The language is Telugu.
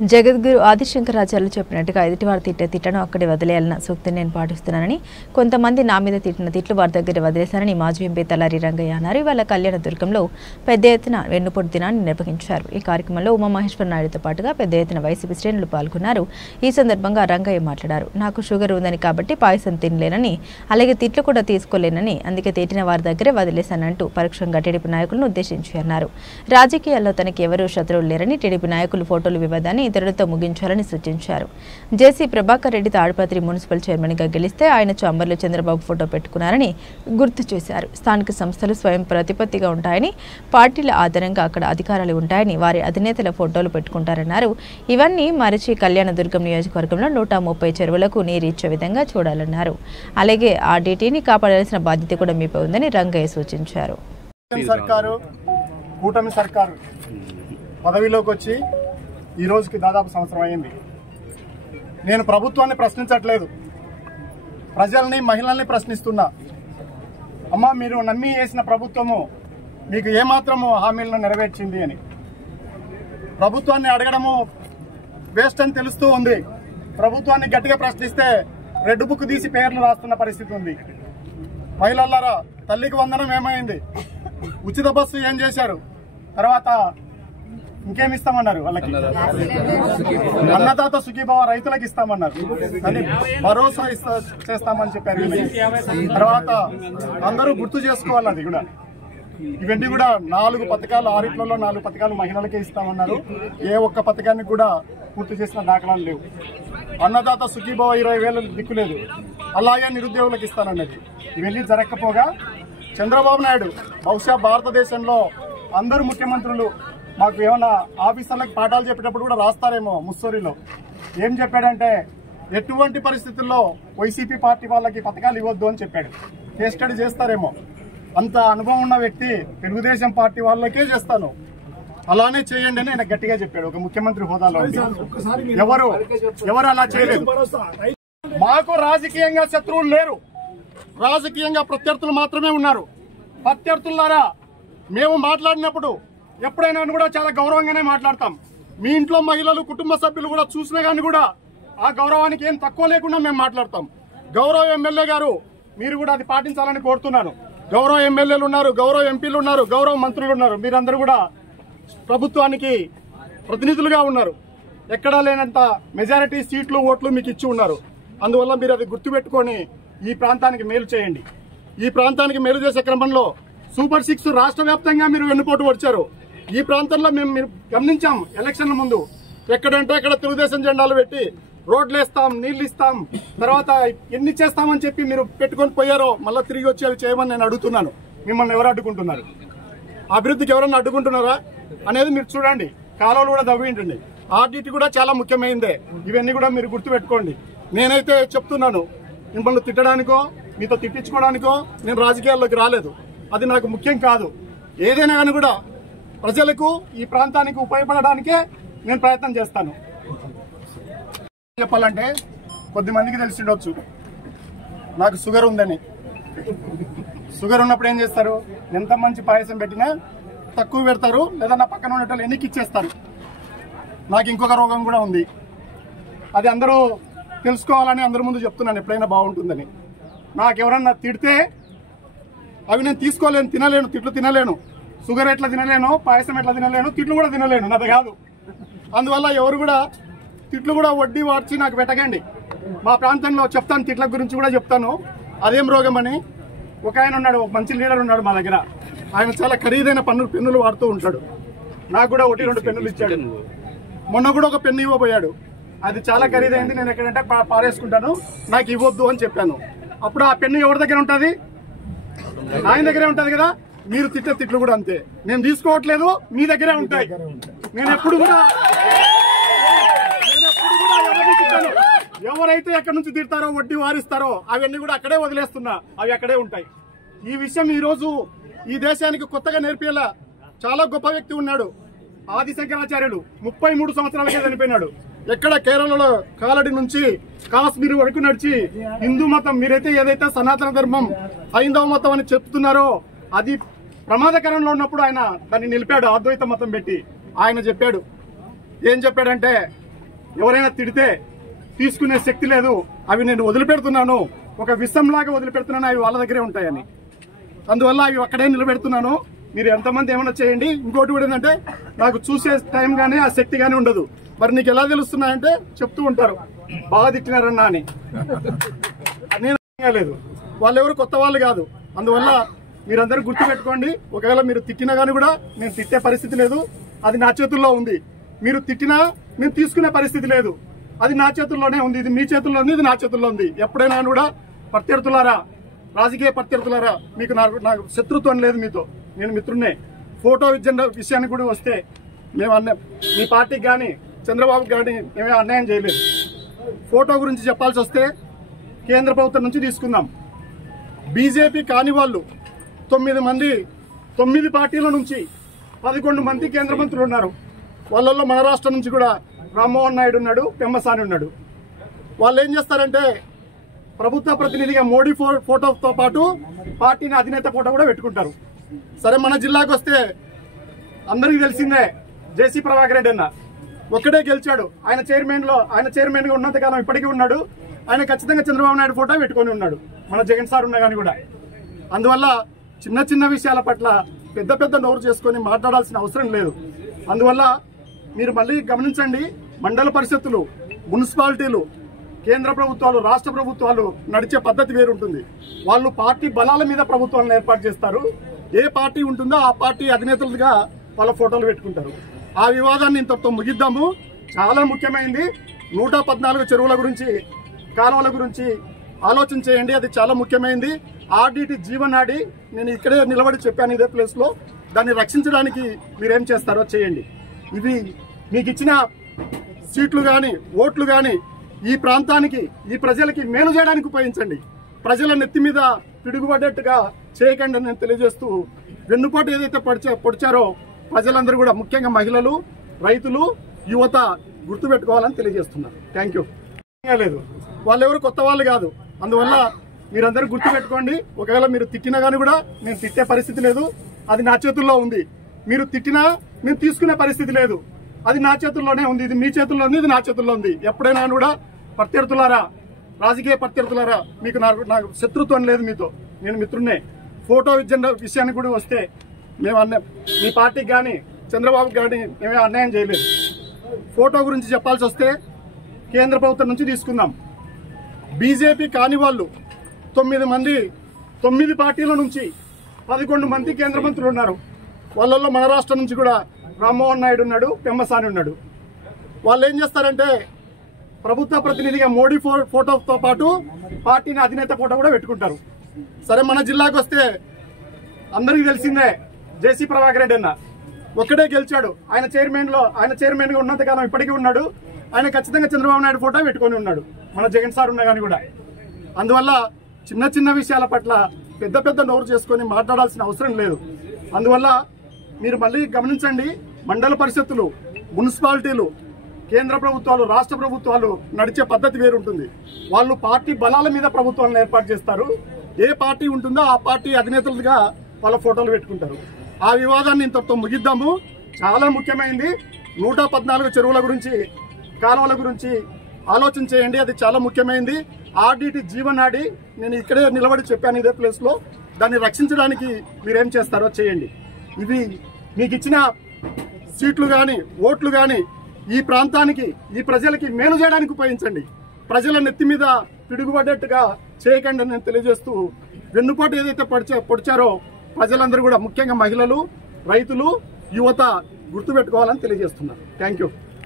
జగద్గురు ఆదిశంకరాచార్యులు చెప్పినట్టుగా ఎదుటివారు తిట్టను అక్కడే వదిలేయాలన్న సూక్తిని నేను పాటిస్తున్నానని, కొంతమంది నా మీద తిట్టిన తిట్లు వారి దగ్గర వదిలేశారని మాజీ ఎంపీ తలారి రంగయ్య అన్నారు. ఇవాళ కళ్యాణదుర్గంలో పెద్ద ఎత్తున వెన్నుపోటు దినాన్ని నిర్వహించారు. ఈ కార్యక్రమంలో ఉమామహేశ్వర నాయుడుతో పాటుగా పెద్ద ఎత్తున వైసీపీ శ్రేణులు పాల్గొన్నారు. ఈ సందర్భంగా రంగయ్య మాట్లాడారు. నాకు షుగర్ ఉందని కాబట్టి పాయసం తినలేనని, అలాగే తిట్లు కూడా తీసుకోలేనని, అందుకే తిట్టిన వారి దగ్గరే వదిలేశానంటూ పరోక్షంగా టీడీపీ నాయకులను ఉద్దేశించి అన్నారు. రాజకీయాల్లో తనకి ఎవరూ శత్రువులు లేరని, టీడీపీ నాయకులు ఫోటోలు వివాదాన్ని ఇతరులతో ముగించాలని సూచించారు. జేసీ ప్రభాకర్ రెడ్డి తాడిపత్రి మున్సిపల్ చైర్మన్గా గెలిస్తే ఆయన చాంబర్లో చంద్రబాబు ఫోటో పెట్టుకున్నారని గుర్తు చేశారు. స్థానిక సంస్థలు స్వయం ప్రతిపత్తిగా ఉంటాయని, పార్టీల ఆధారంగా అక్కడ అధికారాలు ఉంటాయని, వారి అధినేతల ఫోటోలు పెట్టుకుంటారన్నారు. ఇవన్నీ మరచి కళ్యాణదుర్గం నియోజకవర్గంలో 130 చెరువులకు నీరు ఇచ్చే విధంగా చూడాలన్నారు. అలాగే ఆర్డీటీని కాపాడాల్సిన బాధ్యత కూడా మీపై ఉందని రంగయ్య సూచించారు. కూటమి సర్కారు పదవిలోకి వచ్చి ఈ రోజుకి దాదాపు సంవత్సరం అయింది. నేను ప్రభుత్వాన్ని ప్రశ్నించట్లేదు, ప్రజల్ని మహిళల్ని ప్రశ్నిస్తున్నా. అమ్మ, మీరు నమ్మి వేసిన ప్రభుత్వము మీకు ఏమాత్రము హామీలను నెరవేర్చింది అని ప్రభుత్వాన్ని అడగడము వేస్ట్ అని తెలుస్తూ ఉంది. ప్రభుత్వాన్ని గట్టిగా ప్రశ్నిస్తే రెడ్ బుక్ తీసి పేర్లు రాస్తున్న పరిస్థితి ఉంది. మహిళలారా, తల్లికి వందనం ఏమైంది? ఉచిత బస్సు ఏం చేశారు? తర్వాత ఇంకేమి ఇస్తామన్నారు? వాళ్ళకి అన్నదాత సుఖీభవ రైతులకు ఇస్తామన్నారు, కానీ భరోసా చేస్తామని చెప్పారు. తర్వాత అందరూ గుర్తు చేసుకోవాలి. అది కూడా ఇవన్నీ కూడా 4 పథకాలు, 6 4 పథకాలు మహిళలకే ఇస్తామన్నారు. ఏ ఒక్క పథకాన్ని కూడా పూర్తి చేసిన దాఖలాలు లేవు. అన్నదాత సుఖీభవ 20,000 దిక్కులేదు. అలాగే నిరుద్యోగులకు ఇస్తానన్నది. ఇవన్నీ జరగకపోగా చంద్రబాబు నాయుడు బహుశా భారతదేశంలో అందరూ ముఖ్యమంత్రులు మాకు ఏమన్నా ఆఫీసర్లకు పాఠాలు చెప్పేటప్పుడు కూడా రాస్తారేమో ముస్సోరిలో. ఏం చెప్పాడంటే, ఎటువంటి పరిస్థితుల్లో వైసీపీ పార్టీ వాళ్ళకి పథకాలు ఇవ్వద్దు అని చెప్పాడు. కేస్ స్టడీ చేస్తారేమో. అంత అనుభవం ఉన్న వ్యక్తి తెలుగుదేశం పార్టీ వాళ్ళకే చేస్తాను, అలానే చేయండి అని ఆయన గట్టిగా చెప్పాడు ఒక ముఖ్యమంత్రి హోదాలో. ఎవరు అలా చేయలేదు. మాకు రాజకీయంగా శత్రువులు లేరు, రాజకీయంగా ప్రత్యర్థులు మాత్రమే ఉన్నారు. ప్రత్యర్థులారా, మేము మాట్లాడినప్పుడు ఎప్పుడైనా కూడా చాలా గౌరవంగానే మాట్లాడతాం. మీ ఇంట్లో మహిళలు, కుటుంబ సభ్యులు కూడా చూసినా కానీ కూడా ఆ గౌరవానికి ఏం తక్కువ లేకుండా మేము మాట్లాడతాం. గౌరవ ఎమ్మెల్యే గారు, మీరు కూడా అది పాటించాలని కోరుతున్నాను. గౌరవ ఎమ్మెల్యేలు ఉన్నారు, గౌరవ ఎంపీలు ఉన్నారు, గౌరవ మంత్రులు ఉన్నారు. మీరందరూ కూడా ప్రభుత్వానికి ప్రతినిధులుగా ఉన్నారు. ఎక్కడా లేనంత మెజారిటీ సీట్లు, ఓట్లు మీకు ఇచ్చి ఉన్నారు. అందువల్ల మీరు అది గుర్తుపెట్టుకొని ఈ ప్రాంతానికి మేలు చేయండి. ఈ ప్రాంతానికి మేలు చేసే క్రమంలో సూపర్ 6 రాష్ట్ర వ్యాప్తంగా మీరు వెన్నుపోటు వచ్చారు. ఈ ప్రాంతంలో మేము గమనించాం. ఎలక్షన్ల ముందు ఎక్కడంటే అక్కడ తెలుగుదేశం జెండాలు పెట్టి రోడ్లు వేస్తాం, నీళ్లు ఇస్తాం, తర్వాత ఎన్ని చేస్తామని చెప్పి మీరు పెట్టుకొని పోయారో మళ్ళీ తిరిగి వచ్చి అవి చేయమని నేను అడుగుతున్నాను. మిమ్మల్ని ఎవరు అడ్డుకుంటున్నారు? అభివృద్ధికి ఎవరన్నా అడ్డుకుంటున్నారా అనేది మీరు చూడండి. కాలువలు కూడా దవ్వింటండి. ఆర్డీటీ కూడా చాలా ముఖ్యమైనదే. ఇవన్నీ కూడా మీరు గుర్తుపెట్టుకోండి. నేనైతే చెప్తున్నాను, మిమ్మల్ని తిట్టడానికో మీతో తిట్టించుకోవడానికో నేను రాజకీయాల్లోకి రాలేదు. అది నాకు ముఖ్యం కాదు. ఏదైనా కానీ కూడా ప్రజలకు, ఈ ప్రాంతానికి ఉపయోగపడడానికే నేను ప్రయత్నం చేస్తాను. చెప్పాలంటే కొద్దిమందికి తెలిసి ఉండొచ్చు నాకు షుగర్ ఉందని. షుగర్ ఉన్నప్పుడు ఏం చేస్తారు? ఎంత మంచి పాయసం పెట్టినా తక్కువ పెడతారు, లేదా నా పక్కన ఉండేటోళ్ళు ఎన్నికి ఇచ్చేస్తారు. నాకు ఇంకొక రోగం కూడా ఉంది. అది అందరూ తెలుసుకోవాలని అందరి ముందు చెప్తున్నాను, ఎప్పుడైనా బాగుంటుందని. నాకు ఎవరన్నా తిడితే అవి నేను తీసుకోలేను, తినలేను. తిట్లు తినలేను, షుగర్ ఎట్లా తినలేను, పాయసం ఎట్లా తినలేను, తిట్లు కూడా తినలేను. నాది కాదు. అందువల్ల ఎవరు కూడా తిట్లు కూడా వడ్డీ వార్చి నాకు పెట్టకండి. మా ప్రాంతంలో చెప్తాను, తిట్ల గురించి కూడా చెప్తాను. అదేం రోగం అని ఒక ఆయన ఉన్నాడు, ఒక మంచి లీడర్ ఉన్నాడు మా దగ్గర. ఆయన చాలా ఖరీదైన పెన్నులు వాడుతూ ఉంటాడు. నాకు కూడా 1-2 పెన్నులు ఇచ్చాడు. మొన్న కూడా ఒక పెన్ను ఇవ్వబోయాడు. అది చాలా ఖరీదైంది, నేను ఎక్కడంటే పారేసుకుంటాను, నాకు ఇవ్వద్దు అని చెప్పాను. అప్పుడు ఆ పెన్ను ఎవరి దగ్గర ఉంటుంది? ఆయన దగ్గరే ఉంటుంది కదా. మీరు తిట్టే తిట్లు కూడా అంతే. నేను తీసుకోవట్లేదు, మీ దగ్గరే ఉంటాయి. నేను ఎప్పుడు కూడా ఎవరైతే ఎక్కడి నుంచి తిడతారో, వడ్డీ వారిస్తారో అవన్నీ కూడా అక్కడే వదిలేస్తున్నా, అవి అక్కడే ఉంటాయి. ఈ విషయం ఈ రోజు ఈ దేశానికి కొత్తగా నేర్పేలా చాలా గొప్ప వ్యక్తి ఉన్నాడు. ఆదిశంకరాచార్యులు 33 సంవత్సరాలకే చనిపోయినాడు. ఎక్కడ కేరళలో కాలడి నుంచి కాశ్మీర్ వరకు నడిచి హిందూ మతం, మీరైతే ఏదైతే సనాతన ధర్మం, హైందవ మతం అని చెప్తున్నారో అది ప్రమాదకరంలో ఉన్నప్పుడు ఆయన దాన్ని నిలిపాడు. అద్వైత మతం పెట్టి ఆయన చెప్పాడు. ఏం చెప్పాడంటే, ఎవరైనా తిడితే తీసుకునే శక్తి లేదు, అవి నేను వదిలిపెడుతున్నాను, ఒక విషంలాగా వదిలిపెడుతున్నాను, అవి వాళ్ళ దగ్గరే ఉంటాయని. అందువల్ల అవి అక్కడే నిలబెడుతున్నాను. మీరు ఎంతమంది ఏమైనా చేయండి. ఇంకోటి కూడా ఏంటంటే, నాకు చూసే టైం కానీ ఆ శక్తి కానీ ఉండదు. మరి నీకు ఎలా తెలుస్తున్నాయంటే చెప్తూ ఉంటారు, బాగా తిట్టినారన్నా అని. నేను లేదు, వాళ్ళు ఎవరు కొత్త వాళ్ళు కాదు. అందువల్ల మీరందరూ గుర్తుపెట్టుకోండి, ఒకవేళ మీరు తిట్టినా కానీ కూడా నేను తిట్టే పరిస్థితి లేదు, అది నా చేతుల్లో ఉంది. మీరు తిట్టినా నేను తీసుకునే పరిస్థితి లేదు, అది నా చేతుల్లోనే ఉంది. ఇది మీ చేతుల్లో ఉంది, ఇది నా చేతుల్లో ఉంది. ఎప్పుడైనా కూడా ప్రత్యర్థులారా, రాజకీయ ప్రత్యర్థులారా, మీకు నాకు శత్రుత్వం లేదు, మీతో నేను మిత్రున్నే. ఫోటో విషయానికి కూడా వస్తే మేము మీ పార్టీకి కానీ చంద్రబాబుకి కానీ మేమే అన్యాయం చేయలేదు. ఫోటో గురించి చెప్పాల్సి వస్తే కేంద్ర ప్రభుత్వం నుంచి తీసుకుందాం. బీజేపీ కాని వాళ్ళు 9 మంది, 9 పార్టీల నుంచి 11 మంది కేంద్ర మంత్రులు ఉన్నారు. వాళ్ళల్లో మన రాష్ట్రం నుంచి కూడా రామ్మోహన్ నాయుడు ఉన్నాడు, పెమ్మసాని ఉన్నాడు. వాళ్ళు ఏం చేస్తారంటే, ప్రభుత్వ ప్రతినిధిగా మోడీ ఫోటోతో పాటు పార్టీని అధినేత ఫోటో కూడా పెట్టుకుంటారు. సరే, మన జిల్లాకు వస్తే అందరికీ తెలిసిందే, జేసీ ప్రభాకర్ రెడ్డి అన్న ఒక్కడే గెలిచాడు. ఆయన చైర్మన్ గా ఉన్నంతకాలం ఇప్పటికీ ఉన్నాడు. ఆయన ఖచ్చితంగా చంద్రబాబు నాయుడు ఫోటో పెట్టుకొని ఉన్నాడు, మన జగన్ సార్ ఉన్నా కానీ కూడా. అందువల్ల చిన్న చిన్న విషయాల పట్ల పెద్ద పెద్ద నోరు చేసుకొని మాట్లాడాల్సిన అవసరం లేదు. అందువల్ల మీరు మళ్ళీ గమనించండి, మండల పరిషత్తులు, మున్సిపాలిటీలు, కేంద్ర ప్రభుత్వాలు, రాష్ట్ర ప్రభుత్వాలు నడిచే పద్ధతి వేరుంటుంది. వాళ్ళు పార్టీ బలాల మీద ప్రభుత్వాలను ఏర్పాటు చేస్తారు. ఏ పార్టీ ఉంటుందో ఆ పార్టీ అధినేతలుగా వాళ్ళ ఫోటోలు పెట్టుకుంటారు. ఆ వివాదాన్ని ఇంతతో ముగిద్దాము. చాలా ముఖ్యమైనది 114 చెరువుల గురించి, కాలువల గురించి ఆలోచన చేయండి. అది చాలా ముఖ్యమైనది. ఆర్డీటీ జీవనాడి, నేను ఇక్కడే నిలబడి చెప్పాను ఇదే ప్లేస్ లో. దాన్ని రక్షించడానికి మీరేం చేస్తారో చేయండి. ఇవి మీకు ఇచ్చిన సీట్లు కానీ ఓట్లు కానీ ఈ ప్రాంతానికి, ఈ ప్రజలకి మేలు చేయడానికి ఉపయోగించండి. ప్రజల నెత్తి మీద పిడుగుపడ్డట్టుగా చేయకండి అని నేను తెలియజేస్తూ, వెన్నుపోటు ఏదైతే పొడిచారో ప్రజలందరూ కూడా, ముఖ్యంగా మహిళలు, రైతులు, యువత గుర్తుపెట్టుకోవాలని తెలియజేస్తున్నారు. Thank you. లేదు, వాళ్ళు ఎవరు కొత్త వాళ్ళు కాదు. అందువల్ల మీరందరూ గుర్తుపెట్టుకోండి, ఒకవేళ మీరు తిట్టినా కానీ కూడా నేను తిట్టే పరిస్థితి లేదు, అది నా చేతుల్లో ఉంది. మీరు తిట్టినా నేను తీసుకునే పరిస్థితి లేదు, అది నా చేతుల్లోనే ఉంది. ఇది మీ చేతుల్లో ఉంది, ఇది నా చేతుల్లో ఉంది. ఎప్పుడైనా కూడా ప్రత్యర్థులారా, రాజకీయ ప్రత్యర్థులారా, మీకు నాకు శత్రుత్వం లేదు, మీతో నేను మిత్రున్నే. ఫోటో విషయానికి కూడా వస్తే మేము మీ పార్టీకి కానీ చంద్రబాబుకి కానీ మేమే అన్యాయం చేయలేదు. ఫోటో గురించి చెప్పాల్సి వస్తే కేంద్ర ప్రభుత్వం నుంచి తీసుకుందాం. బీజేపీ కాని వాళ్ళు 9 మంది, 9 పార్టీల నుంచి 11 మంది కేంద్ర మంత్రులు ఉన్నారు. వాళ్ళల్లో మన రాష్ట్రం నుంచి కూడా రామ్మోహన్ నాయుడు ఉన్నాడు, పెమ్మసాని ఉన్నాడు. వాళ్ళు ఏం చేస్తారంటే, ప్రభుత్వ ప్రతినిధిగా మోడీ ఫోటోతో పాటు పార్టీని అధినేత ఫోటో కూడా పెట్టుకుంటారు. సరే, మన జిల్లాకు వస్తే అందరికీ తెలిసిందే, జేసీ ప్రభాకర్ రెడ్డి అన్న ఒక్కడే గెలిచాడు. ఆయన చైర్మన్ గా ఉన్నంతకాలం ఇప్పటికీ ఉన్నాడు. ఆయన ఖచ్చితంగా చంద్రబాబు నాయుడు ఫోటో పెట్టుకొని ఉన్నాడు, మన జగన్ సార్ ఉన్నా కానీ కూడా. అందువల్ల చిన్న చిన్న విషయాల పట్ల పెద్ద పెద్ద నోరు చేసుకొని మాట్లాడాల్సిన అవసరం లేదు. అందువల్ల మీరు మళ్ళీ గమనించండి, మండల పరిషత్తులు, మున్సిపాలిటీలు, కేంద్ర ప్రభుత్వాలు, రాష్ట్ర ప్రభుత్వాలు నడిచే పద్ధతి వేరుంటుంది. వాళ్ళు పార్టీ బలాల మీద ప్రభుత్వాలను ఏర్పాటు చేస్తారు. ఏ పార్టీ ఉంటుందో ఆ పార్టీ అధినేతలుగా వాళ్ళ ఫోటోలు పెట్టుకుంటారు. ఆ వివాదాన్ని ఇంతతో ముగిద్దాము. చాలా ముఖ్యమైనది 114 చెరువుల గురించి, కాలువల గురించి ఆలోచన చేయండి. అది చాలా ముఖ్యమైనది. ఆర్డీటీ జీవనాడి, నేను ఇక్కడే నిలబడి చెప్పాను ఇదే ప్లేస్ లో. దాన్ని రక్షించడానికి మీరేం చేస్తారో చేయండి. ఇవి మీకు ఇచ్చిన సీట్లు కానీ ఓట్లు కానీ ఈ ప్రాంతానికి, ఈ ప్రజలకి మేలు చేయడానికి ఉపయోగించండి. ప్రజల నెత్తి మీద పిడుగుపడ్డట్టుగా చేయకండి అని నేను తెలియజేస్తూ, వెన్నుపోటు ఏదైతే పొడిచారో ప్రజలందరూ కూడా, ముఖ్యంగా మహిళలు, రైతులు, యువత గుర్తుపెట్టుకోవాలని తెలియజేస్తున్నారు. Thank you.